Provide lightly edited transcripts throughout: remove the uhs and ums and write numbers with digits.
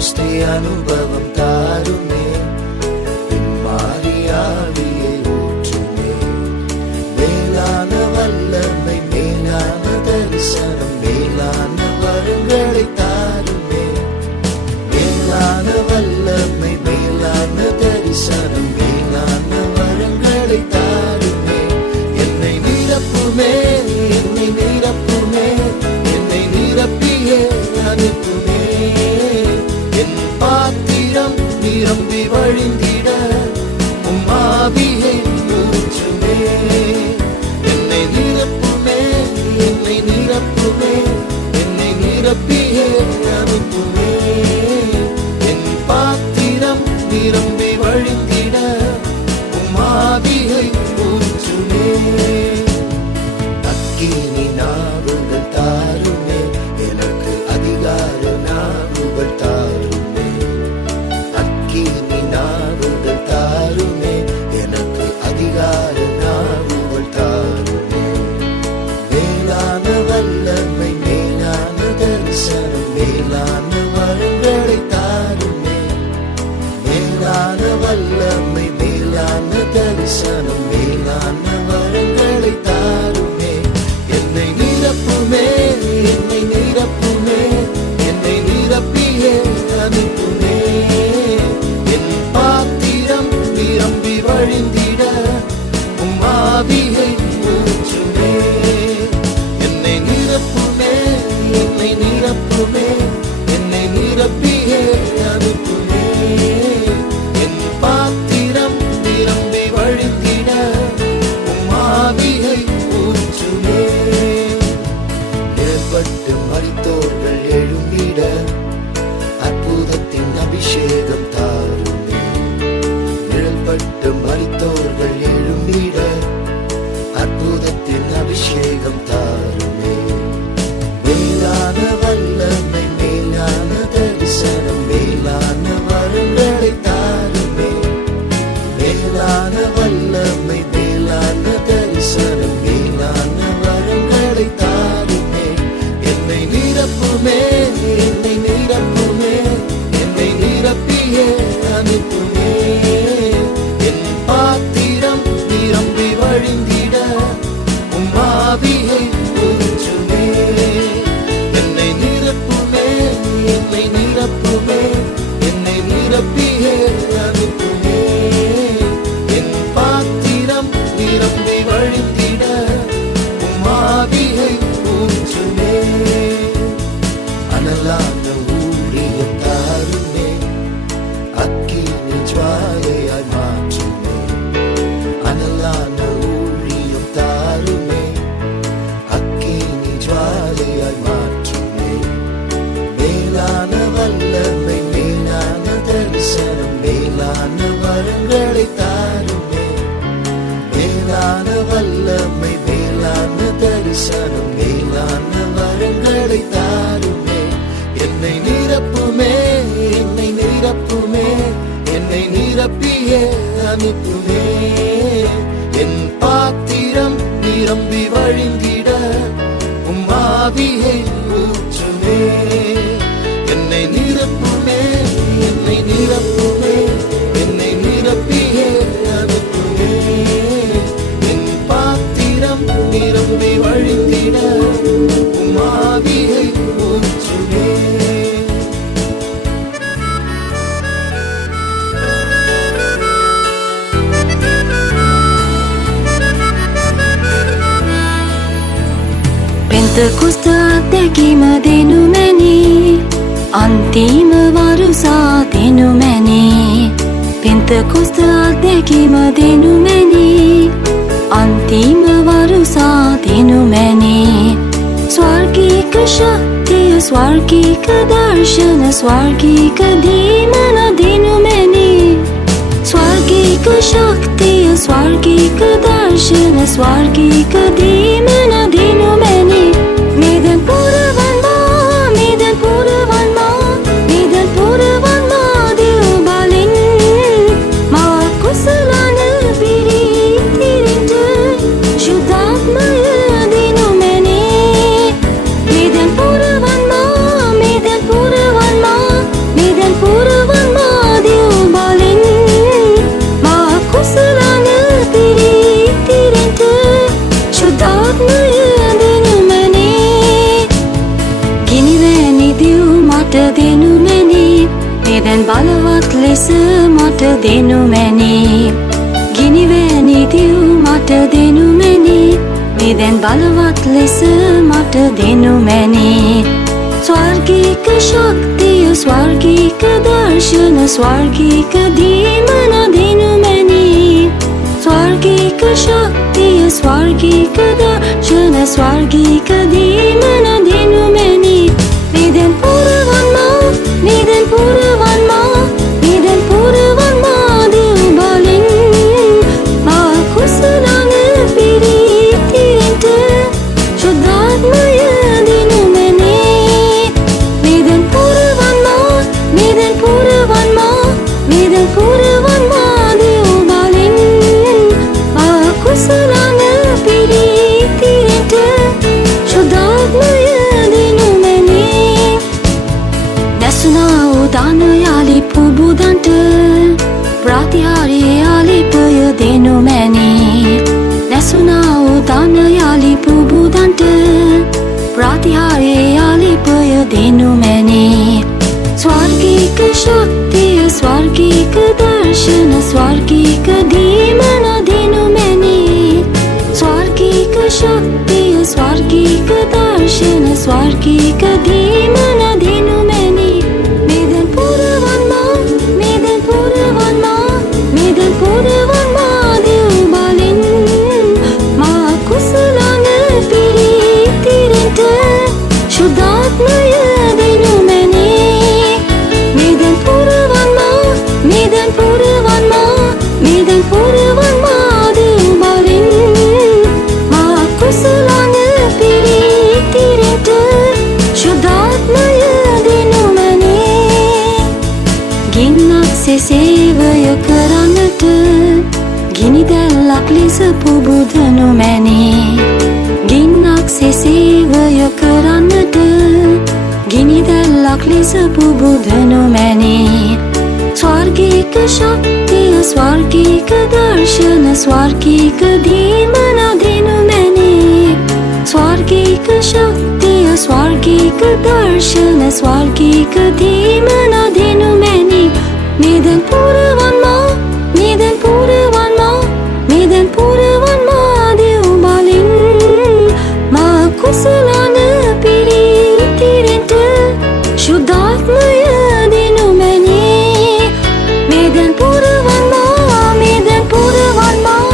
பெந்தகோஸ்தே அனுபவம் தாருமே, மாறியாவியை ஊற்றுமே. மேலான வல்லமை, மேலான தரிசனம், மேலான வரங்களை தாருமே. மேலான வல்லமை, மேலான தரிசனம், மேலான வரங்களை தாருமே. என்னை நிரப்புமே, என்னை நிரப்புமே, என்னை நிரப்பியே அனுப்புமே. என் பாத்திரம் நிரம்பி வழிந்திட உம் ஆவியை ஊற்றுமே. என்னை நிரப்புமே, என்னை நிரப்புமே, என்னை நிரப்பியே அனுப்புமே. என் பாத்திரம் நிரம்பி வழிந்திட உம் ஆவியை ஊற்றுமே. அக்கினி நாவுகள் தாருமே, எனக்கு அதிகார நாவுகள் தாருமே. அக்கினி நாவுகள் தாருமே, எனக்கு அதிகார நாவுகள் தாருமே. மேலான வல்லமை, மேலான தரிசனம், மேலான வரங்களை தாருமே. மேலான வல்லமை, மேலான தரிசனம், மேலான வரங்களை தாருமே. என்னை நிரப்புமே, என்னை நிரப்புமே, என்னை நிரப்பியே அனுப்புமே. என் பாத்திரம் நிரம்பி வழிந்திட உம் ஆவியை ஊற்றுமே. என்னை நிரப்புமே, என்னை நிரப்புமே, என்னை நிரப்பியே அனுப்புமே. என் பாத்திரம் நிரம்பி வழிந்திட உம் ஆவியை ஊற்றுமே. நிழற்பட்டு மரித்தோர்கள் எழும்பிட அற்புதத்தின் அபிஷேகம் தாருமே. நிழற்பட்டு மரித்தோர்கள் எழும்பிட அற்புதத்தின் அபிஷேகம் தாருமே. மேலான வல்லமை, மேலான தரிசனம், மேலான வரங்களை தாருமே. மேலான வல்லமை, மேலான தரிசனம், மேலான வரங்களை தாருமே. என்னை நிரப்புமே, என்னை நிரப்புமே, என்னை நிரப்பியே அனுப்புமே. என் பாத்திரம் நிரம்பி வழிந்திட உம் ஆவியை ஊற்றுமே. என்னை நிரப்புமே, என்னை நிரப்புமே, என்னை நிரப்பியே அனுப்புமே. என் பாத்திரம் நிரம்பி வழிந்திட உம் ஆவியை ஊற்றுமே. அனலான ஊழியம் தாருமே, அக்கினி ஜுவாலையாய் மாற்றுமே. அனலான ஊழியம் தாருமே, அக்கினி ஜுவாலையாய் மாற்றுமே. மேலான வல்லமை, மேலான தரிசனம், மேலான வரங்களை தாருமே. மேலான வல்லமை, மேலான தரிசனம், மேலான வரங்களை தாருமே. என்னை நிரப்புமே, என்னை நிரப்புமே, என்னை நிரப்பியே அனுப்புமே. என் பாத்திரம் நிரம்பி வழிந்திட உம் ஆவியை ஊற்றுமே. என்னை நிரப்புமே, என்னை நிரப்புமே, என்னை நிரப்பியே அனுப்புமே. என் பாத்திரம் நிரம்பி வழிந்திட உம் ஆவியை ஊற்றுமே. Pentecoste අත්දැකීම දෙනුමැනි, අන්තිම වරුසා දෙනුමැනි. Pentecoste අත්දැකීම දෙනුමැනි, අන්තිම වරුසා දෙනුමැනි. ස්වර්ගික ශක්තිය, ස්වර්ගික දර්ශන, ස්වර්ගික දීමන දෙනුමැනි. ස්වර්ගික ශක්තිය, ස්වර්ගික දර්ශන, ස්වර්ගික දීමන දෙනුමැනි. මෙදන් පුරවන්මා, මෙදන් පුරවන්මා, මෙදන් පුරවන්මා දෙව් බලෙන්. මා කුසලන පිරිතිරින්ට ශුද්ධාත්මය දෙනුමැනි. මෙදන් පුරවන්මා, මෙදන් පුරවන්මා, මෙදන් මට දෙනු මැනේ මේ දැන් බලවත් ලෙස මට දෙනු මැනේ ගිනි වැනි දිව් මට දෙනු මැනේ මේ දැන් බලවත් ලෙස මට දෙනු මැනේ ස්වර්ගික ශක්තිය ස්වර්ගික දර්ශන ස්වර්ගික දීමන දෙනු මැනේ ස්වර්ගික ශක්තිය ස්වර්ගික දර්ශන ස්වර්ගික දීමන දෙනු මැනේ මේ දැන් පුරවන්නා මේ දැන් පුරවන්නා මේ දැන් පුරවන්නා දෙව් බලෙන් මා කුසලන පිරිතිරෙන්ට ශුද්ධාත්මය දෙනු මැනේ මේ දැන් පුරවන්නා මේ දැන් පුරවන්නා මේ දැන් පුරවන්නා දෙව් බලෙන් මා කුසලන පිරිතිරෙන්ට ශුද්ධාත්මය දෙනු මැනේ නැසුනා උදාන යාලි පුබුදන්ට ප්‍රාතිහාර්ය යාලිපය දෙනු මැනේ නැසුනා උදාන යාලි පුබුදන්ට ප්‍රාතිහාර්ය යාලිපය දෙනු මැනේ ස්වර්ගික ශක්තිය ස්වර්ගික දර්ශන ස්වර්ගික දීමන දෙනු මැනේ ස්වර්ගික ශක්තිය ස්වර්ගික දර්ශන ස්වර්ගික දීමන දෙනු මැනේ මේ දැන් පුරවන්නා මේ දැන් පුරවන්නා මේ දැන් පුරවන්නා දෙව් බලෙන් මා කුසලන පිරිතිරෙන්ට ශුද්ධාත්මය දෙනු මැනේ මේ දැන් පුරවන්නා මේ දැන් පුරවන්නා මේ දැන් පුරවන්නා දෙව් බලෙන් මා කුසලන පිරිතිරෙන්ට ශුද්ධාත්මය දෙනු මැනේ ගින්නක් සේවය කරන්නට ගිනි දැල්ලක් ලෙස පුබුදනු මැනේ ගින්නක් සේවය කරන්නට ගිනි දැල්ලක් ලෙස පුබුදනු මැනේ ස්වර්ගික ශක්තිය ස්වර්ගික දර්ශන ස්වර්ගික දීමන දෙනු මැනේ ස්වර්ගික ශක්තිය ස්වර්ගික දර්ශන ස්වර්ගික දීමන දෙනු මැනේ මේ දැන් පුරවන්නා මේ දැන් පුරවන්නා මේ දැන් පුරවන්නා දෙව් බලෙන් මා කුසලන පිරිතිරෙන්ට ශුද්ධාත්මය දෙනු මැනේ මේ දැන් පුරවන්නා මේ දැන් පුරවන්නා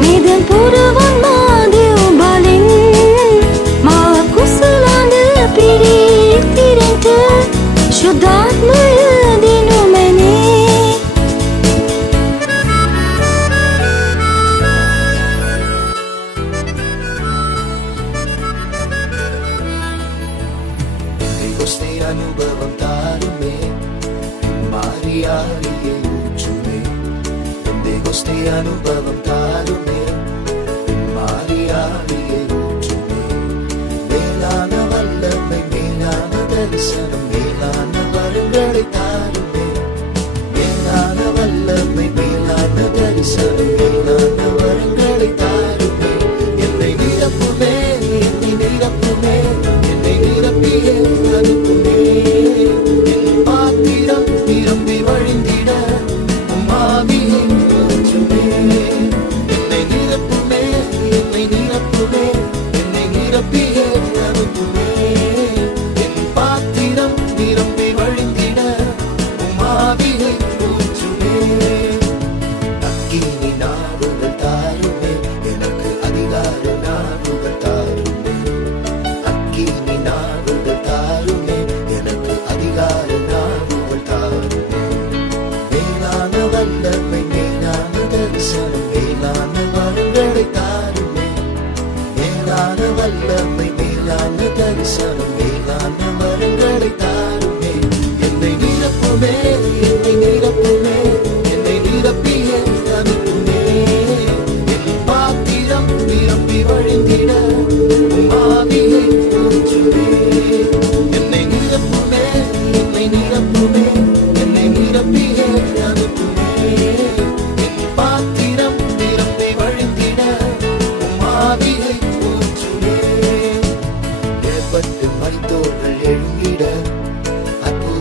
මේ දැන් පුරවන්නා දෙව් බලෙන් මා කුසලන පිරිතිරෙන්ට ශුද්ධාත්මය දෙනු මැනේ Koste anubhavam tarume Mariariye uchume Ende koste anubhavam tarume Mariariye uchume Melana vallame melana darisanam melana varungalai tarume Melana vallame melana darisanam melana varungalai tarume Ennai nirappume ennai nirappume ennai nirappiye அனுப்புமே என் பாத்திரம் நிரம்பி வழிந்திட உம்மாவியை ஊற்றுமே என்னை நிரப்புமே என்னை நிரப்புமே என்னை நிரப்பியே அனுப்புமே என் பாத்திரம் நிரம்பி வழிந்திட உம்மாவியை ஊற்றுமே அக்கினி நாவுகள் தாருமே எனக்கு அதிகார நாவுகள் தாருமே அக்கினி நாவுகள் தாருமே எனக்கு அதிகார நாவுகள் தாருமே மேலான வல்லமை மேலான தரிசனம் மேலான வரங்களை தாருமே மேலான வல்லமை மேலான தரிசனம் மேலான வரங்களை தாருமே என்னை நிரப்புமே என்னை நிரப்புமே என்னை நிரப்பியே அனுப்புமே என் பாத்திரம் நிரம்பி வழிந்திட உம்மாவியை ஊற்றுமே என்னை நிரப்புமே என்னை நிரப்புமே என்னை நிரப்பியே அனுப்புமே என் பாத்திரம் நிரம்பி வழிந்திட உம்மாவியை ஊற்றுமே ஏற்பட்டு மரித்தோர்கள் எழுந்திட அற்புத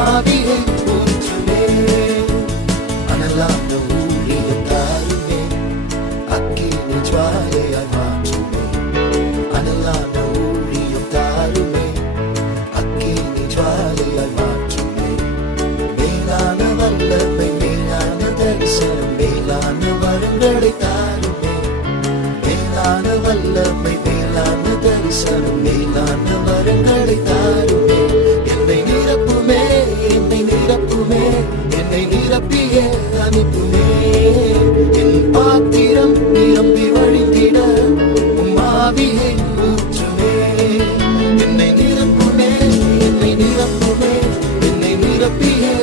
ஆவியை ஊற்றுமே அனலான ஊழியம் தாருமே அக்கினி ஜுவாலையாய் மாற்றுமே அனலான ஊழியம் தாருமே அக்கினி ஜுவாலையாய் மாற்றுமே மேலான வல்லமை மேலான தரிசனம் மேலான வரங்களை தாருமே மேலான வல்லமை மேலான தரிசனம் மேலான வரங்களை தாருமே என்னை நிரப்புமே என்னை நிரப்புமே என்னை நிரப்பியே அனுப்புமே என் பாத்திரம் நிரம்பி வழிந்திட உம் ஆவியை ஊற்றுமே என்னை நிரப்புமே என்னை நிரப்புமே என்னை நிரப்பியே